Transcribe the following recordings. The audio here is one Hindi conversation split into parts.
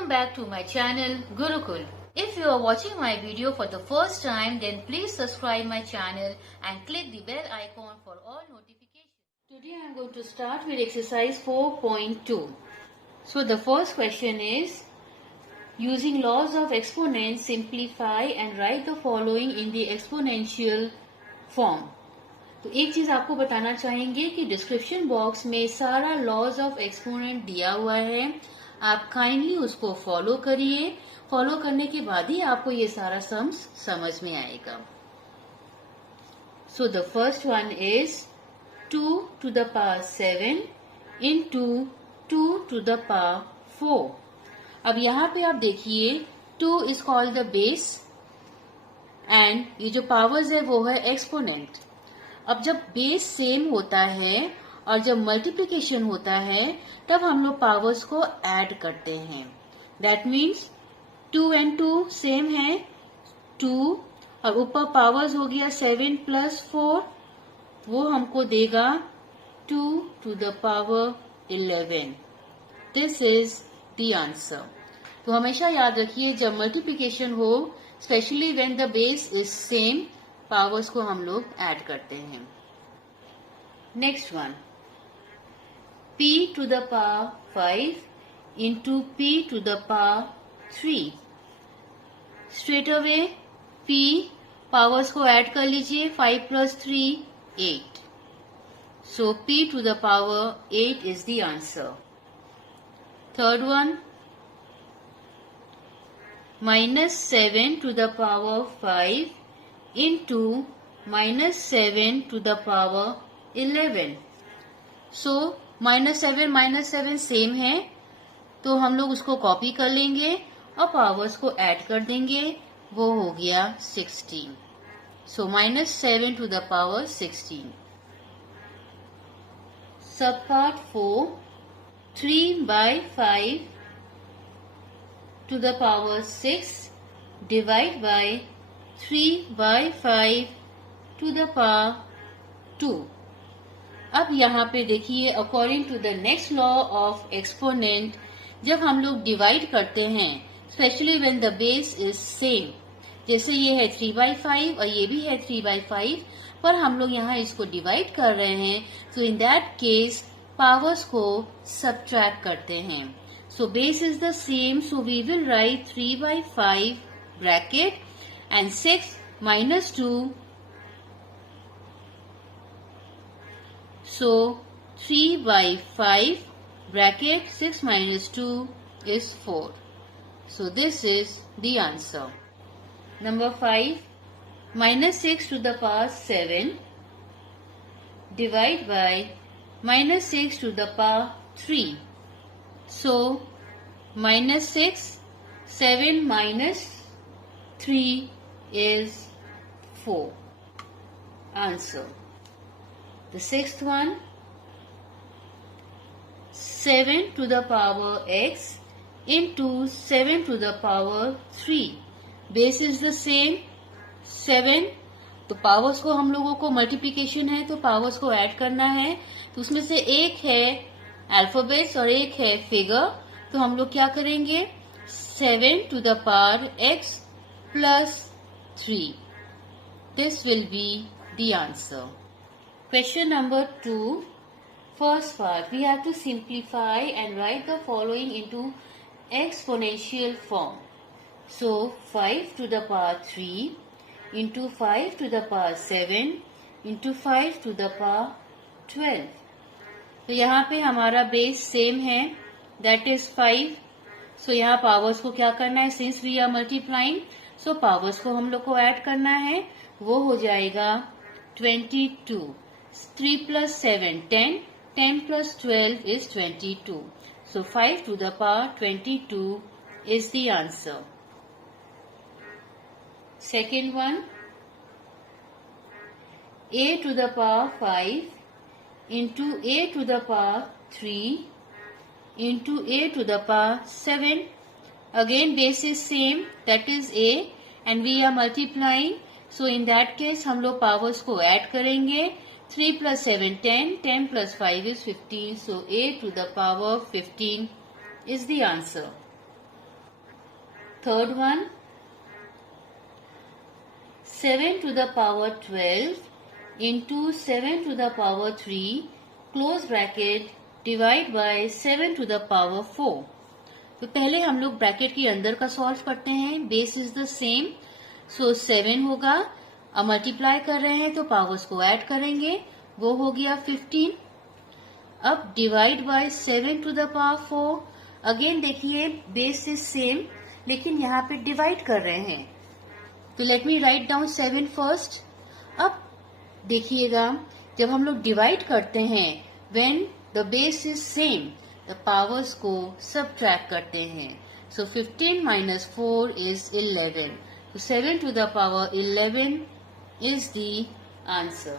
Welcome back to my channel Gurukul. If you are watching my video for the first time, then please subscribe my channel and click the bell icon for all notifications. Today I am going to start with exercise 4.2. So the first question is, using laws of exponents, simplify and write the following in the exponential form. तो एक चीज आपको बताना चाहेंगे कि डिस्क्रिप्शन बॉक्स में सारा लॉज ऑफ एक्सपोनेंट दिया हुआ है, आप काइंडली उसको फॉलो करिए. फॉलो करने के बाद ही आपको ये सारा सम्स समझ में आएगा. So the first one is 2 to the power 7 into 2 to the power 4. अब यहाँ पे आप देखिए 2 is called the base and ये जो पावर्स है वो है एक्सपोनेंट. अब जब बेस सेम होता है और जब मल्टीप्लिकेशन होता है तब हम लोग पावर्स को ऐड करते हैं. दैट मीन्स 2 and 2 सेम है 2 और ऊपर पावर्स हो गया 7 plus 4, वो हमको देगा 2 to the power 11. This is the answer. तो हमेशा याद रखिए जब मल्टीप्लिकेशन हो, specially when the base is same, powers को हम लोग ऐड करते हैं. Next one, p to the power 5 into p to the power 3. Straight away p powers को ऐड कर लीजिए. 5 plus 3 8. So p to the power 8 is the answer. Third one, -7 to the power 5 into -7 to the power 11. So -7 same है तो हम लोग उसको कॉपी कर लेंगे और पावर्स को ऐड कर देंगे, वो हो गया 16. सो -7 to the power 16. सब part 4, 3/5 to the power 6 divide by 3/5 to the power 2. अब यहाँ पे देखिए according to the next law of exponent, जब हम लोग डिवाइड करते हैं, specially when the base is same, जैसे ये है 3/5 और ये भी है 3/5, पर हम लोग यहाँ इसको डिवाइड कर रहे हैं, तो इन दैट केस पावर्स को सबट्रैक्ट करते हैं. So base is the same, so we will write 3/5 bracket and 6 minus 2, so 3/5 bracket 6 minus 2 is 4. So this is the answer. Number 5, -6 to the power 7 divide by -6 to the power 3. So -6, 7 minus 3 is 4. Answer. The sixth one, 7 to the power x into 7 to the power 3. Base is the same 7, तो पावर्स को हम लोगों को मल्टीप्लिकेशन है तो पावर्स को ऐड करना है. तो उसमें से एक है अल्फाबेट्स और एक है फिगर, तो हम लोग क्या करेंगे 7 to the power x plus 3. This will be the answer. Question number 2. First part, we have to simplify and write the following into exponential form. So 5 to the power 3 into 5 to the power 7 into 5 to the power 12. तो यहाँ पे हमारा बेस सेम है, that is 5. सो यहाँ पावर्स को क्या करना है, since we are multiplying, so powers को हम लोग को ऐड करना है, वो हो जाएगा 22. 3 plus 7 10, 10 plus 12 is 22. So 5 to the power 22 is the answer. Second one, a to the power 5 into a to the power 3 into a to the power 7. Again base is same, that is a, and we are multiplying, so in that case हम लोग पावर्स को ऐड करेंगे. 3 plus 7 10, 10 plus 5 is 15, so a to the power 15 is the answer. Third one, 7 to the power 12 into 7 to the power 3 close bracket divide by 7 to the power 4. तो पहले हम लोग ब्रैकेट के अंदर का सॉल्व करते हैं. बेस इज द सेम, सो 7 होगा. अब मल्टीप्लाई कर रहे हैं तो पावर्स को ऐड करेंगे, वो हो गया 15. अब divide by 7 to the power 4. Again देखिए बेस इज सेम, लेकिन यहाँ पे डिवाइड कर रहे हैं. तो let me write down 7 first. अब देखिएगा जब हम लोग डिवाइड करते हैं, when the base is same, the powers को सबट्रैक्ट करते हैं. सो 15 minus 4 is 11. So 7 to the power 11 is the answer.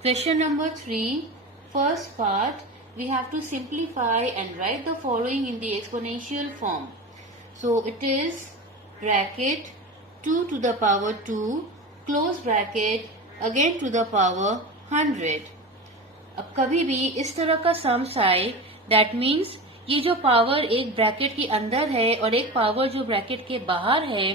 Question number 3. First part, we have to simplify and write the following in the exponential form. So it is bracket 2 to the power 2 close bracket again to the power 100. अब कभी भी इस तरह का सम्स आए, दैट मीन्स ये जो पावर एक ब्रैकेट के अंदर है और एक पावर जो ब्रैकेट के बाहर है,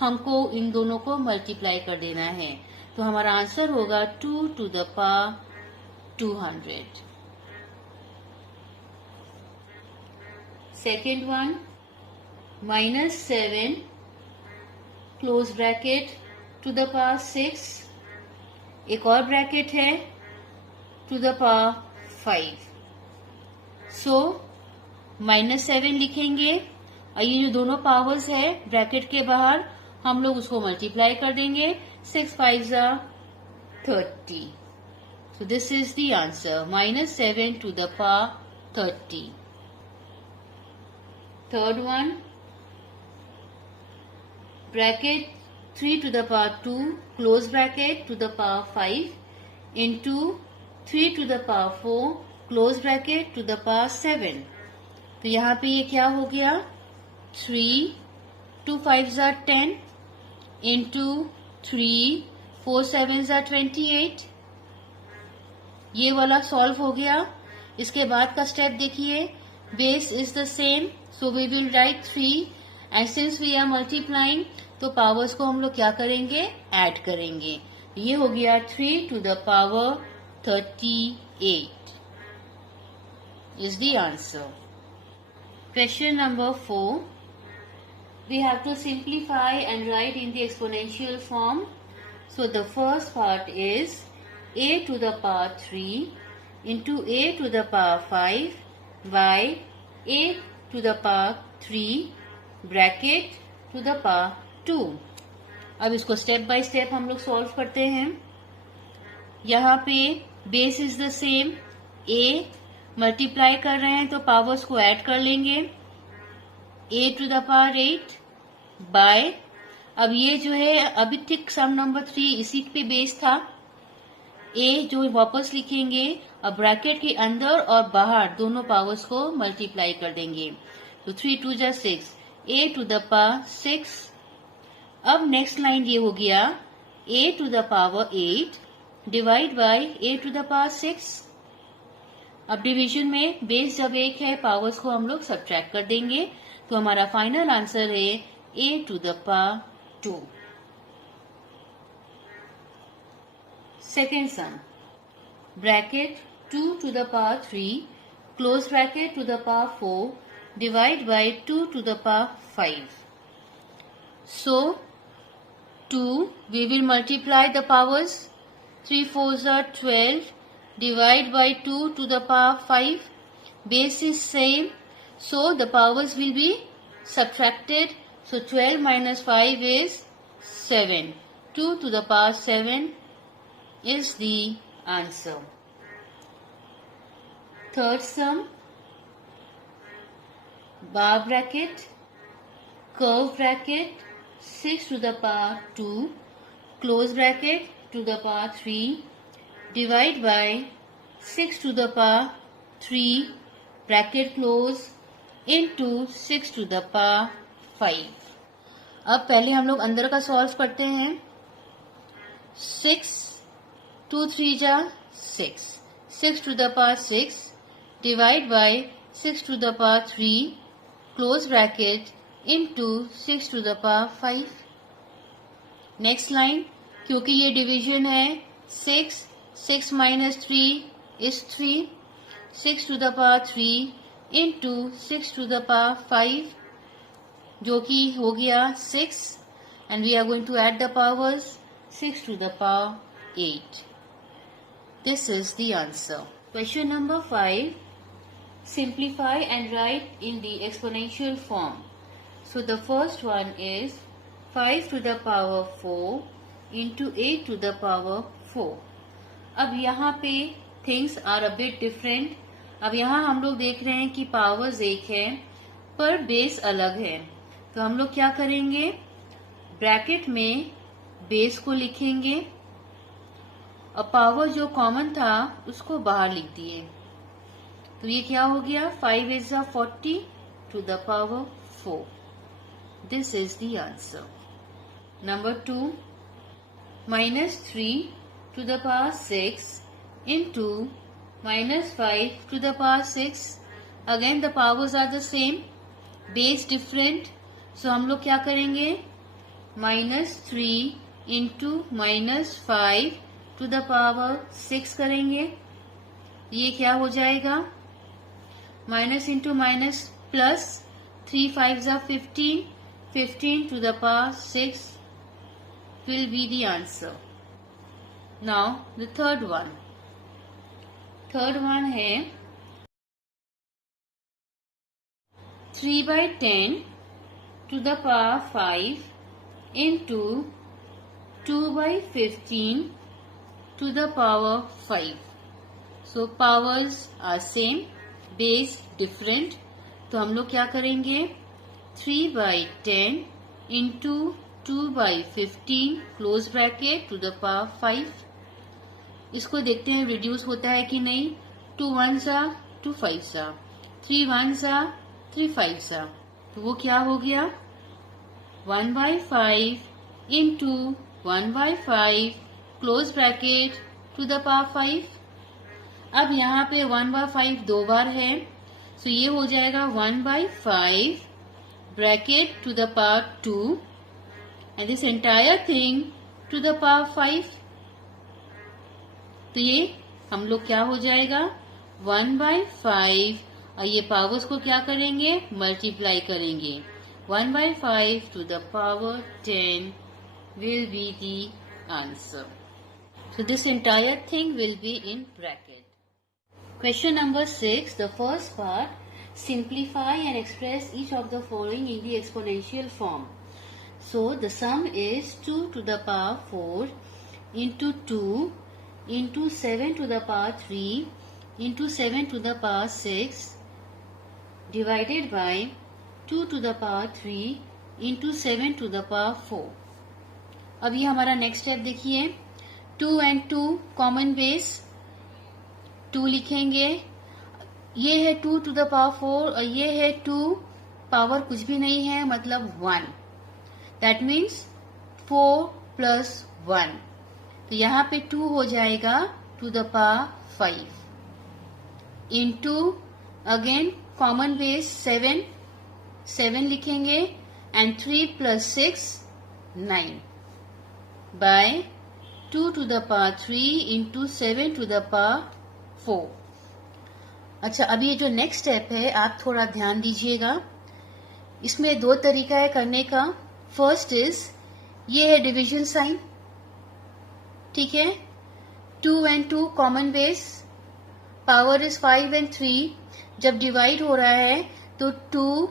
हमको इन दोनों को मल्टीप्लाई कर देना है. तो हमारा आंसर होगा 2 to the power 200. Second one, -7 close bracket to the power 6. एक और ब्रैकेट है टू द पावर 5. सो -7 लिखेंगे और ये जो दोनों पावर्स है ब्रैकेट के बाहर, हम लोग उसको मल्टीप्लाई कर देंगे. 6 5 30. So this is the answer, -7 to the power 30. Third one, bracket 3 to the power 2 close bracket to the power 5 into 3 to the power 4 close bracket to the power 7. तो यहाँ पे ये क्या हो गया, 3 2 5 10 into 3 4 7 28. ये वाला सॉल्व हो गया. इसके बाद का स्टेप देखिए, base is the same, so we will write 3 and since we are multiplying तो पावर्स को हम लोग क्या करेंगे, ऐड करेंगे. ये हो गया 3 to the power 38 is the answer. Question number 4. We have to simplify and write in the exponential form. So the first part is a to the power 3 into a to the power 5 by a to the power 3 bracket to the power 2. अब इसको स्टेप बाय स्टेप हम लोग सॉल्व करते हैं. यहाँ पे base is the same, a multiply कर रहे हैं तो पावर्स को ऐड कर लेंगे. a to the power 8 bye, अब ये जो है अभी थिक सम नंबर 3 इसी पे बेस था. a जो वापस लिखेंगे, अब ब्रैकेट के अंदर और बाहर दोनों पावर्स को मल्टीप्लाई कर देंगे. तो 3 2 6, a to the power 6. अब नेक्स्ट लाइन ये हो गया a to the power 8 divide by a to the power 6. अब डिवीजन में बेस जब एक है, पावर्स को हम लोग सब्ट्रैक्ट कर देंगे. तो हमारा फाइनल आंसर है a to the power 2. Second sum, bracket 2 to the power 3 close bracket to the power 4 divide by 2 to the power 5. So 2, we will multiply the powers. 3 4s are 12 divide by 2 to the power 5. Base is same, so the powers will be subtracted. So 12 minus 5 is 7. 2 to the power 7 is the answer. Third sum, bar bracket, curve bracket, 6 to the power 2 close bracket to the power 3 divide by 6 to the power 3 bracket close into 6 to the power 5. अब पहले हम लोग अंदर का सॉल्व करते हैं. 6 2 3 6, 6 to the power 6 divide by 6 to the power 3 close bracket into 6 to the power 5. Next line, क्योंकि ये डिवीजन है 6 minus 3 is 3, 6 to the power 3 into 6 to the power 5, जो कि हो गया 6, and we are going to add the powers, 6 to the power 8. This is the answer. Question number 5. Simplify and write in the exponential form. So the first one is 5 to the power 4 into 8 to the power 4. अब यहाँ पे things are a bit different. अब यहाँ हम लोग देख रहे हैं कि पावर्स एक है पर बेस अलग है, तो हम लोग क्या करेंगे, ब्रैकेट में बेस को लिखेंगे और पावर जो कॉमन था उसको बाहर लिख दिए, तो ये क्या हो गया, 5 is 40 to the power 4. This is the answer. Number 2, minus 3 to the power 6 into minus 5 to the power 6. Again the powers are the same, base different. So हम लोग क्या करेंगे, minus 3 into minus 5 to the power 6 करेंगे. ये क्या हो जाएगा, minus into minus plus, 3 5s are 15, 15 to the power 6 will be the answer. Now the third one. Third one है 3 by 10 to the power 5 into 2 by 15 to the power 5. So powers are same, base different, तो हम लोग क्या करेंगे, 3 by 10 into 2 by 15 close bracket to the power 5. इसको देखते हैं रिड्यूस होता है कि नहीं. 2 1s are 2 5s are, 3 1s are 3 5s are, तो वो क्या हो गया, 1 by 5 into 1 by 5 close bracket to the power 5. अब यहाँ पे 1 by 5 दो बार है, तो ये हो जाएगा 1 by 5 bracket to the power 2 and this entire thing to the power 5. तो ये हम लोग क्या हो जाएगा, 1 by 5 और ये पावर्स को क्या करेंगे, मल्टीप्लाई करेंगे. 1 by 5 to the power 10 will be the answer. So this entire thing will be in bracket. Question number 6, the first part, simplify and express each of the following in the exponential form. So the sum is 2 to the power 4 into 2 into 7 to the power 3 into 7 to the power 6 divided by 2 to the power 3 into 7 to the power 4. अब ये हमारा नेक्स्ट स्टेप देखिए, 2 and 2 कॉमन बेस, 2 लिखेंगे, ये है 2 to the power 4 और ये है 2 पावर कुछ भी नहीं है, मतलब 1. दैट मीन्स 4 plus 1, तो यहाँ पे 2 हो जाएगा to the power 5 into again common base 7 लिखेंगे and 3 plus 6 9 by 2 to the power 3 into 7 to the power 4. अच्छा, अब ये जो नेक्स्ट स्टेप है आप थोड़ा ध्यान दीजिएगा, इसमें दो तरीका है करने का. फर्स्ट इज, ये है डिवीजन साइन, ठीक है, 2 and 2 common base, power is 5 and 3. जब डिवाइड हो रहा है तो 2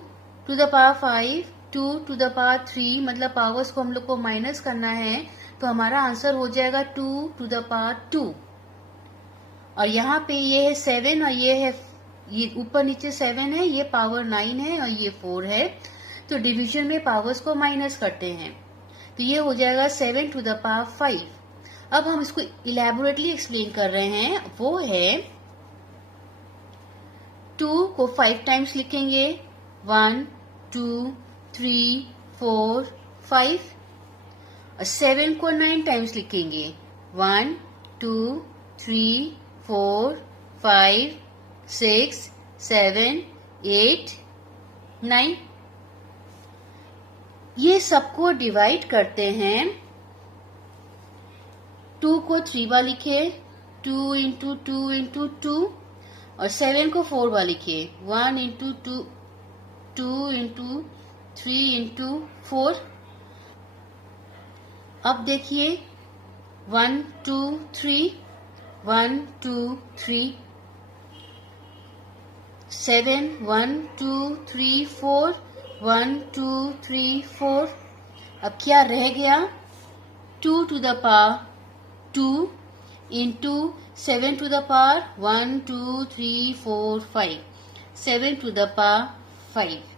to the power 5, 2 to the power 3, मतलब पावर्स को हम लोग को माइनस करना है, तो हमारा आंसर हो जाएगा 2 to the power 2. और यहाँ पे ये है 7 और ये है, ये ऊपर नीचे 7 है, ये पावर 9 है और ये 4 है, तो डिवीजन में पावर्स को माइनस करते हैं, तो ये हो जाएगा 7 to the power 5. अब हम इसको इलेबोरेटली एक्सप्लेन कर रहे हैं, वो है 2 को 5 टाइम्स लिखेंगे, 1 2 3 4 5, और 7 को 9 टाइम्स लिखेंगे, 1 2 3 4 5 6 7 8 9. ये सबको डिवाइड करते हैं। 2 को 3 बार लिखे, 2 इंटू 2 इंटू 2, और 7 को 4 बार लिखे, 1 इंटू 2, 2 इंटू 3 इंटू 4। अब देखिए 1 2 3, 1 2 3, 7 1 2 3 4, 1 2 3 4। अब क्या रह गया? 2 to the power 2 into 7 to the power 1 2 3 4 5, 7 to the power 5।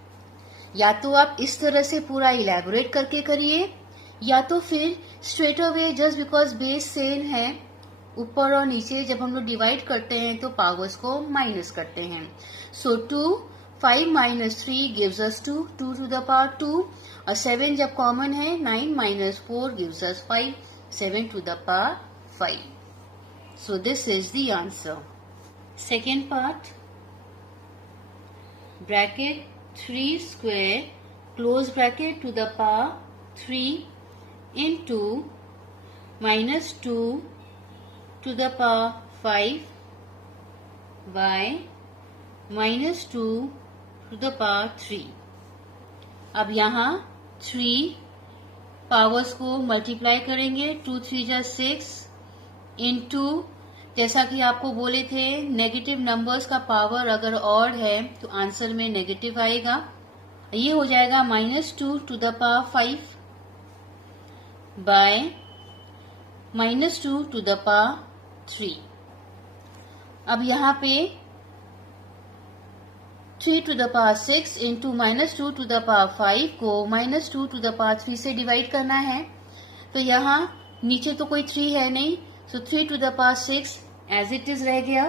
या तो आप इस तरह से पूरा इलेबोरेट करके करिए, या तो फिर straight away just because base same है, ऊपर और नीचे जब हम लोग डिवाइड करते हैं तो पावर्स को माइनस करते हैं। So 2 5 minus 3 gives us 2, 2 to the power 2, और 7 जब कॉमन है 9 minus 4 gives us 5, 7 to the power 5। So this is the answer. Second part, bracket 3 square close bracket to the power 3 into minus 2 to the power 5 by minus 2 to the power 3। अब यहाँ 3 पावर्स को मल्टीप्लाई करेंगे, 2 3 जा 6 इंटू, जैसा कि आपको बोले थे नेगेटिव नंबर्स का पावर अगर ऑड है तो आंसर में नेगेटिव आएगा। ये हो जाएगा -2 to the power 5 by -2 to the power 3। अब यहाँ पे 3 to the power 6 into -2 to the power 5 को -2 टू द पावर 3 से डिवाइड करना है। तो यहाँ नीचे तो कोई 3 है नहीं, so 3 to the power 6 as it is रह गया,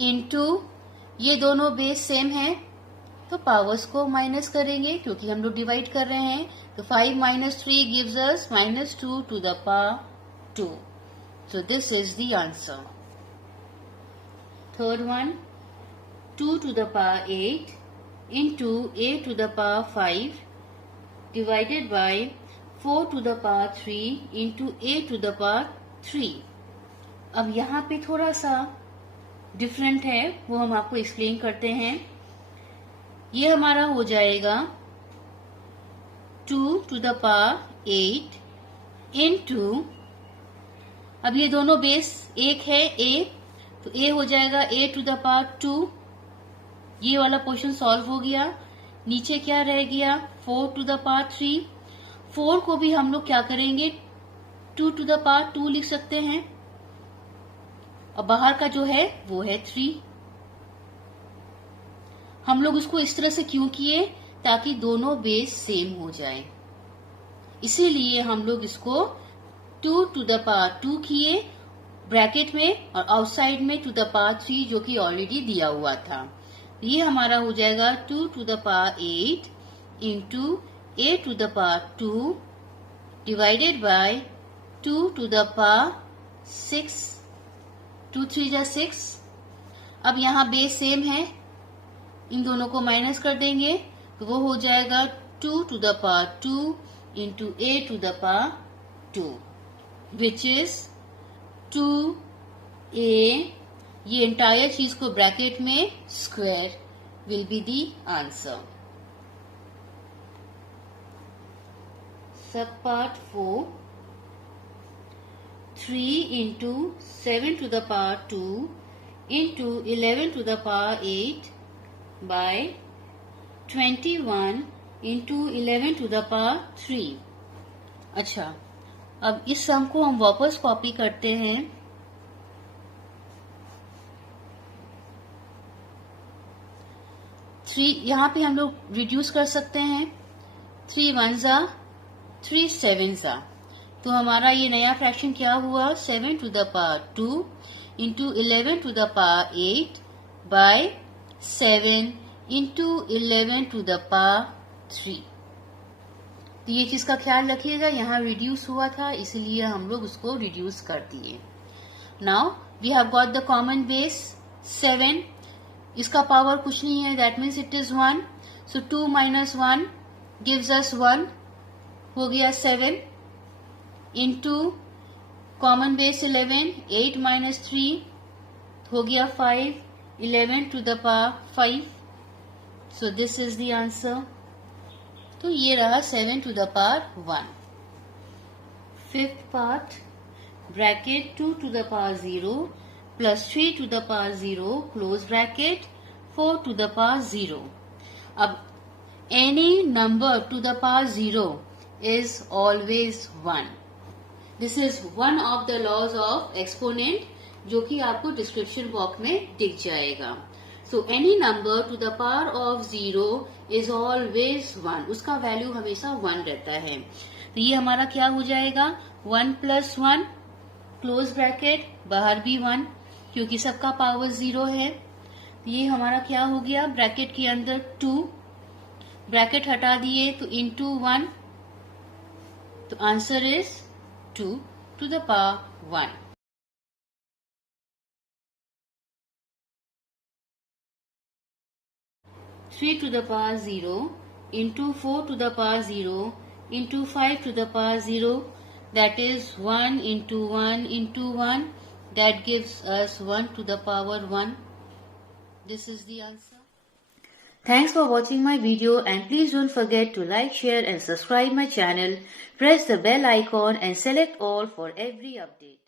इंटू ये दोनों बेस सेम है तो पावर्स को माइनस करेंगे क्योंकि हम लोग डिवाइड कर रहे हैं। तो 5 minus 3 gives us -2 to the power 2। So this is the answer. Third one, 2 to the power 8 into a to the power 5 divided by 4 to the power 3 into a to the power 3। अब यहाँ पे थोड़ा सा डिफरेंट है, वो हम आपको एक्सप्लेन करते हैं। ये हमारा हो जाएगा 2 टू द पावर 8 इंटू, अब ये दोनों बेस एक है a, तो a हो जाएगा a टू द पावर 2। ये वाला पोर्शन सॉल्व हो गया। नीचे क्या रह गया? 4 टू द पावर 3। 4 को भी हम लोग क्या करेंगे? 2 टू द पावर 2 लिख सकते हैं, और बाहर का जो है वो है 3। हम लोग इसको इस तरह से क्यों किए? ताकि दोनों बेस सेम हो जाए, इसीलिए हम लोग इसको 2 टू द पावर 2 किए ब्रैकेट में, और आउटसाइड में टू द पावर 3 जो कि ऑलरेडी दिया हुआ था। ये हमारा हो जाएगा 2 to the power 8 into a to the power 2 divided by 2 to the power 6, 2 3 जा 6। अब यहाँ बेस सेम है, इन दोनों को माइनस कर देंगे तो वो हो जाएगा 2 to the power 2 into a to the power 2 which is 2a। ये एंटायर चीज को ब्रैकेट में square will be the answer. Sub part 4, 3 into 7 to the power 2 into 11 to the power 8 by 21 into 11 to the power 3। अच्छा, अब इस सम को हम वापस कॉपी करते हैं। यहाँ पे हम लोग रिड्यूस कर सकते हैं, 3 1 जा 3 7 जा, तो हमारा ये नया फ्रैक्शन क्या हुआ? 7 to the power 2 into 11 to the power 8 by 7 into 11 to the power 3। तो ये चीज का ख्याल रखिएगा, यहाँ रिड्यूस हुआ था इसलिए हम लोग उसको रिड्यूस कर दिए। Now we have got the common base 7, इसका पावर कुछ नहीं है, that means it is 1। So 2 minus 1 gives us 1, हो गया 7, into common base 11, 8 minus 3, हो गया 5, 11 to the power 5. So this is the answer. तो ये रहा 7 to the power 1. Fifth part, bracket 2 to the power 0 plus 3 to the power 0 close bracket 4 to the power 0. अब any number to the power 0 is always 1. This is one of the laws of exponent जो कि आपको डिस्क्रिप्शन बॉक्स में दिख जाएगा. So any number to the power of 0 is always 1. उसका वैल्यू हमेशा 1 रहता है. तो ये हमारा क्या हो जाएगा 1 plus 1 क्लोज ब्रैकेट बाहर भी 1 क्योंकि सबका पावर 0 है. ये हमारा क्या हो गया ब्रैकेट के अंदर 2 ब्रैकेट हटा दिए तो into 1 तो answer is 2 to the power 1. 3 to the power 0 into 4 to the power 0 into 5 to the power 0, that is 1 into 1 into 1, that gives us 1 to the power 1. This is the answer. Thanks for watching my video and please don't forget to like, share and subscribe my channel. Press the bell icon and select all for every update.